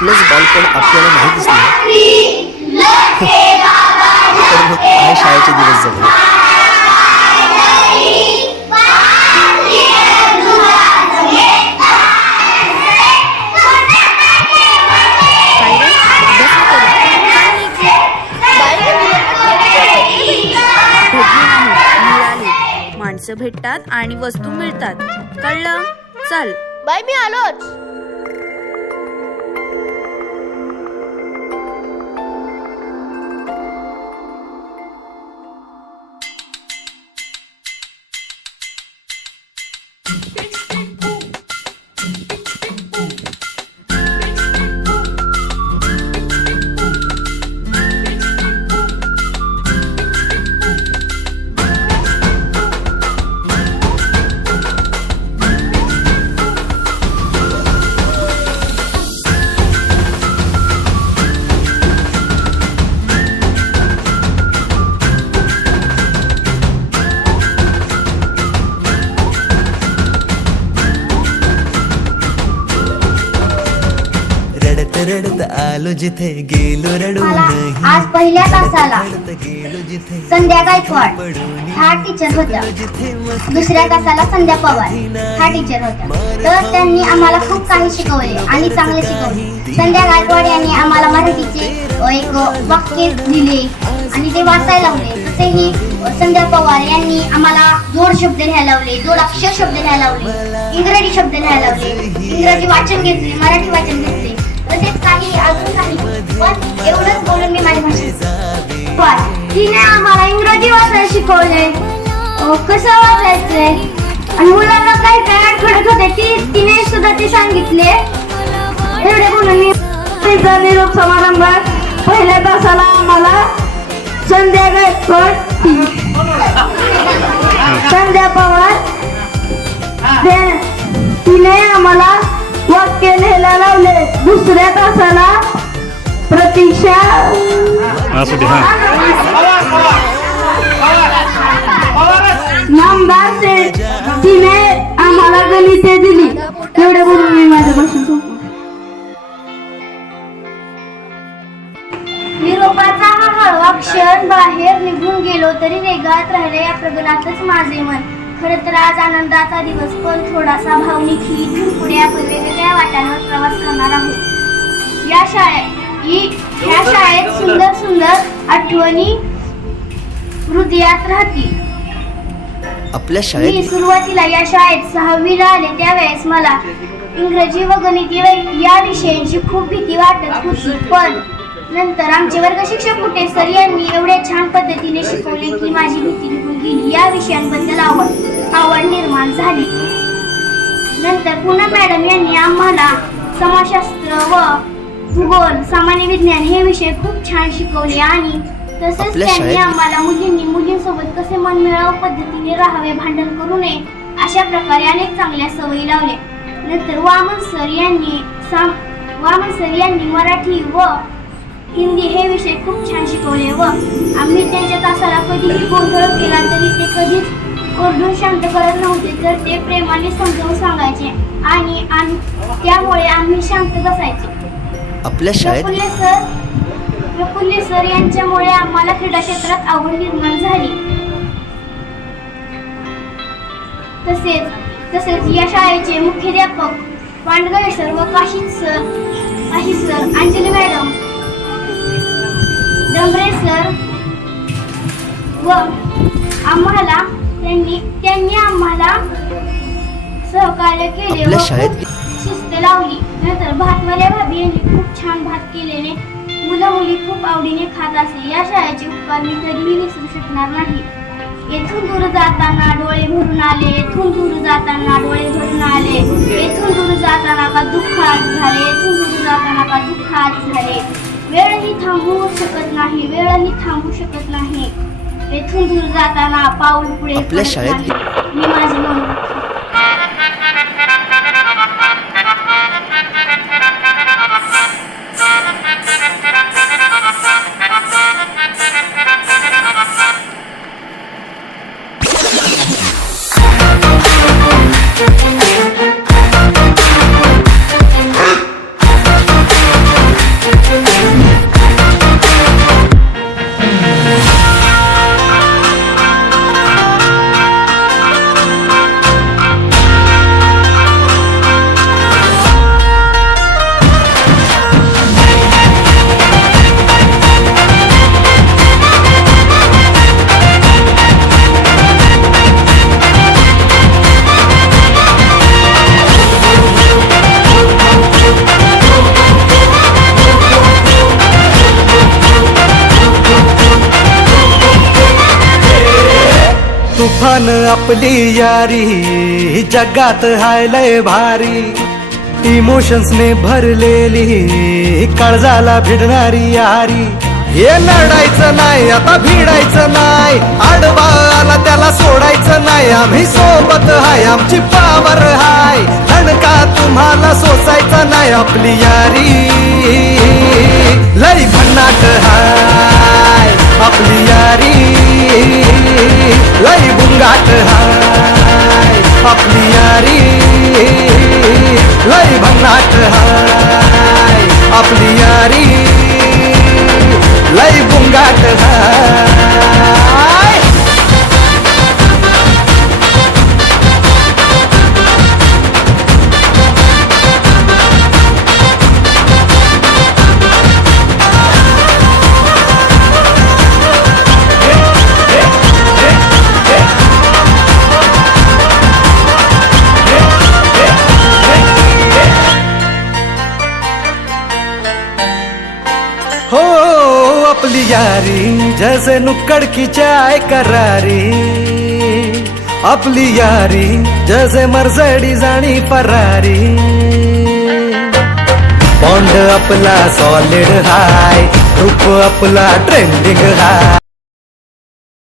आपलंच बालपण आपल्याला नाही दिसलं तर मग काय शाळेचे दिवस जगले. माणसं भेटतात आणि वस्तू मिळतात. कळलं? चल बाय, मी आलोच. रडत आलो जिथे गेलो रडू नाही. आज पहिल्या तासाला संध्या गायकवाड ह्या टीचर होत्या. दुसऱ्या तासाला संध्या पवार ह्या टीचर होत्या. तर त्यांनी आम्हाला खूप काही शिकवले आणि चांगले शिकवले. संध्या गायकवाड यांनी आम्हाला मराठीचे एक वाक्य दिले आणि ते वाचायला लावले. तसेही संध्या पवार यांनी आम्हाला जोड शब्द लिहायला लावले, जोड अक्षर शब्द लिहायला लावले, इंग्रजी शब्द लिहायला लावले, इंग्रजी वाचन घेतले, मराठी वाचन घेतले, तसेच काही अजून काही. पण एवढंच बोलून मी माझी भाषा. तिने आम्हाला इंग्रजी वाचायला शिकवले, कसं वाचायचंय आणि मुलांना काही काय अडखळत होते तिने सुद्धा ते सांगितले. एवढे बोलून मी निरोप समारंभात पहिल्या तासाला आम्हाला संध्या गायकवाड, संध्या पवार तिने आम्हाला वाक्य लिहायला लावले. दुसऱ्या तासाला प्रतीक्षा नामदार तिने आम्हाला गणिते दिली. एवढे बोलून मी माझ्या भाषण. निरोपाचा हा हळवा क्षण बाहेर निघून गेलो तरी वेगात राहिले या प्रगणातच माझे मन. खर तर आज आनंदाचा दिवस, पण थोडासा भावनिक इथून पुढे आपण वेगवेगळ्या वाटांवर प्रवास करणार आहोत. ह्या शाळेत सुंदर सुंदर आठवणी हृदयात राहतील. आपल्या मी शाळेत सुरुवातीला या शाळेत 6वीला आले त्यावेळेस मला इंग्रजी व गणित या विषयांची खूप भीती वाटत होती. पण नंतर आमचे वर्ग शिक्षक कुठे सर यांनी एवढ्या छान पद्धतीने शिकवले की माझी भीती निघून गेली. या विषयांबद्दल आवड निर्माण झाली. नंतर पूनम मॅडम यांनी आम्हाला समाजशास्त्र व भूगोल, सामान्य विज्ञान हे विषय खूप छान शिकवले आणि तसेच त्यांनी आम्हाला मुलींसोबत कसे मनमिळावू पद्धतीने राहावे, भांडण करू नये अशा प्रकारे अनेक चांगल्या सवयी लावल्या. नंतर वामन सर यांनी मराठी व हिंदी हे विषय खूप छान शिकवले व आम्ही त्यांच्या तासाला कधीही गोंधळ केला तरी ते कधीच ओरडून शांत करत नव्हते, तर ते प्रेमाने समजावून सांगायचे आणि त्यामुळे आम्ही शांत बसायचो. आपल्या शाळेत प्रफुल्ल सर यांच्यामुळे आम्हाला क्रीडा क्षेत्रात आवड निर्माण झाली. तसेच या शाळेचे मुख्याध्यापक पांडगळे सर व Kashi sir, Anjali madam, Dambare sir व आम्हाला त्यांनी आम्हाला सहकार्य केले व शिस्त लावली. नंतर भातवाल्या भाभी यांनी खूप छान भात केलेले मुलं मुली खूप आवडीने खात असे. या शाळेचे उपकार मी कधीही विसरू शकणार नाही. येथून दूर जाताना डोळे भरून आले, येथून दूर जाताना डोळे भरून आले, येथून दूर जाताना का दुःखात झाले, येथून दूर जाताना का दुःखात झाले. वेळही थांबू शकत नाही, वेळही थांबू शकत नाही. येथून दूर जाताना पाऊल पुढे आपल्या शाळेत मी माझे मन बेभान आपली यारी जगात हाय लय भारी, इमोशन्सने भरलेली काळजाला भिडणारी यारी. हे लढायचं नाही आता भिडायचं नाही, आडवा आला त्याला सोडायचं नाही. आम्ही सोबत हाय आमची पावर हाय, धणका तुम्हाला सोसायचा नाही. आपली यारी लई भन्नाट हाय, आपली यारी लई बुंगाट हाय. आपली यारी लई भन्नाट हाय, आपली यारी लई बुंगाट हाय. हो आपली यारी जैसे नुक्कड़ की चाय करारी, आपली यारी जैसे मर्सिडीज आणि फरारी. बॉन्ड आपला सॉलिड हाय, रूप आपला ट्रेंडिंग हाय.